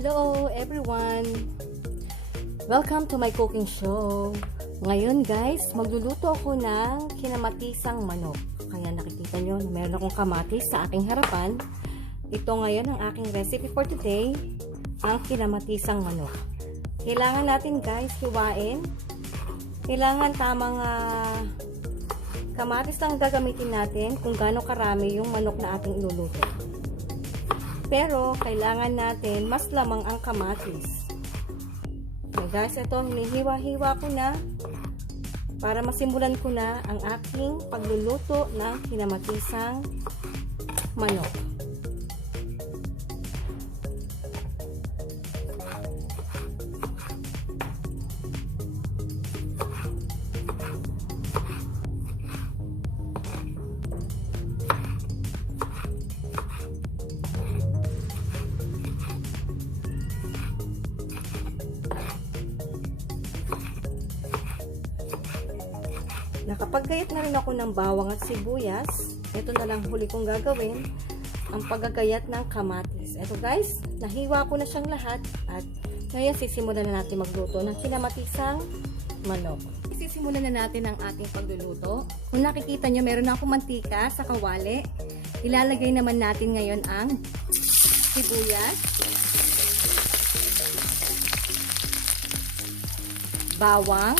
Hello everyone! Welcome to my cooking show. Ngayon guys, magluluto ako ng kinamatisang manok. Kaya nakikita nyo na meron akong kamatis sa aking harapan. Ito ngayon ang aking recipe for today, ang kinamatisang manok. Kailangan natin guys hiwain. Kailangan tamang kamatis lang gagamitin natin kung gaano karami yung manok na ating iluluto. Pero, kailangan natin mas lamang ang kamatis. So guys, ito, hinihiwa-hiwa ko na para masimulan ko na ang aking pagluluto ng kinamatisang manok. Nakapaggayat na rin ako ng bawang at sibuyas. Ito na lang huli kong gagawin, ang paggagayat ng kamatis. Ito guys, nahiwa ko na siyang lahat at ngayon sisimulan na natin magluto ng kinamatisang manok. Sisimulan na natin ang ating pagluluto. Kung nakikita nyo, meron na akong mantika sa kawali. Ilalagay naman natin ngayon ang sibuyas, bawang,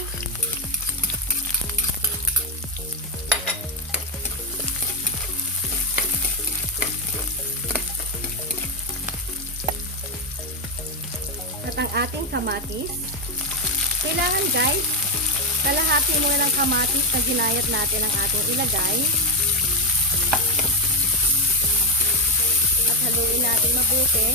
at ang ating kamatis. Kailangan guys, kalahati muna ng kamatis na ginayat natin ang ating ilagay. At haluin natin mabuti.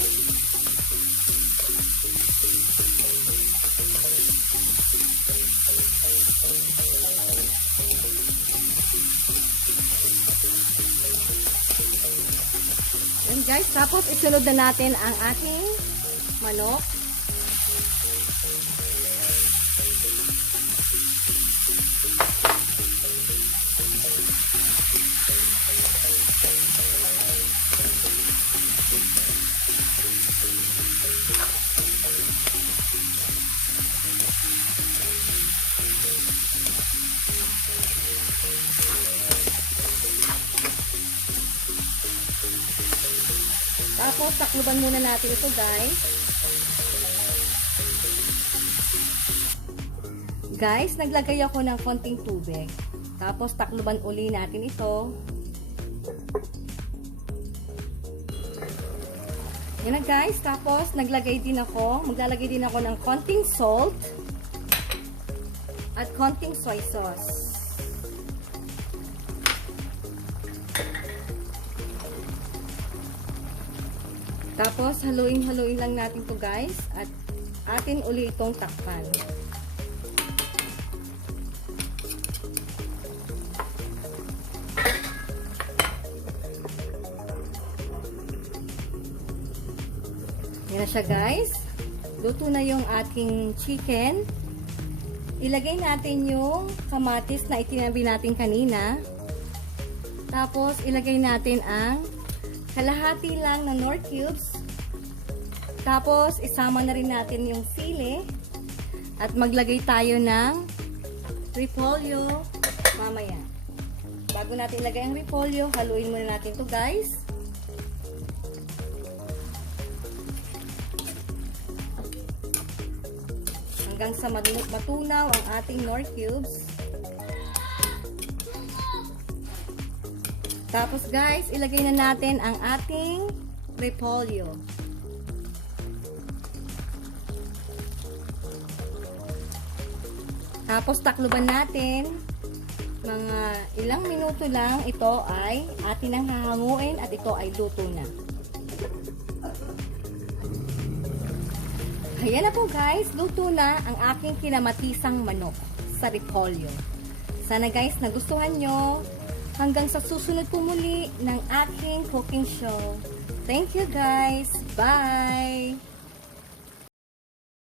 And guys, tapos isunod na natin ang ating manok. Tapos, takluban muna natin ito guys. Guys, naglagay ako ng konting tubig. Tapos, takluban uli natin ito. Yan na guys. Tapos, maglalagay din ako ng konting salt at konting soy sauce. Tapos, haluin-haluin lang natin to guys. At atin uli itong takpan. Yan na siya guys. Luto na yung ating chicken. Ilagay natin yung kamatis na itinabi natin kanina. Tapos, ilagay natin ang kalahati lang na Knorr cubes. Tapos, isama na rin natin yung sili. At maglagay tayo ng repolyo mamaya. Bago natin ilagay ang repolyo, haluin muna natin to guys. Hanggang sa matunaw ang ating Knorr cubes. Tapos guys, ilagay na natin ang ating repolyo. Tapos takluban natin. Mga ilang minuto lang, ito ay atin ang hahanguin at ito ay luto na. Ayan na po guys, luto na ang aking kinamatisang manok sa repolyo. Sana guys, nagustuhan nyo. Hanggang sa susunod po muli ng aking cooking show. Thank you guys. Bye!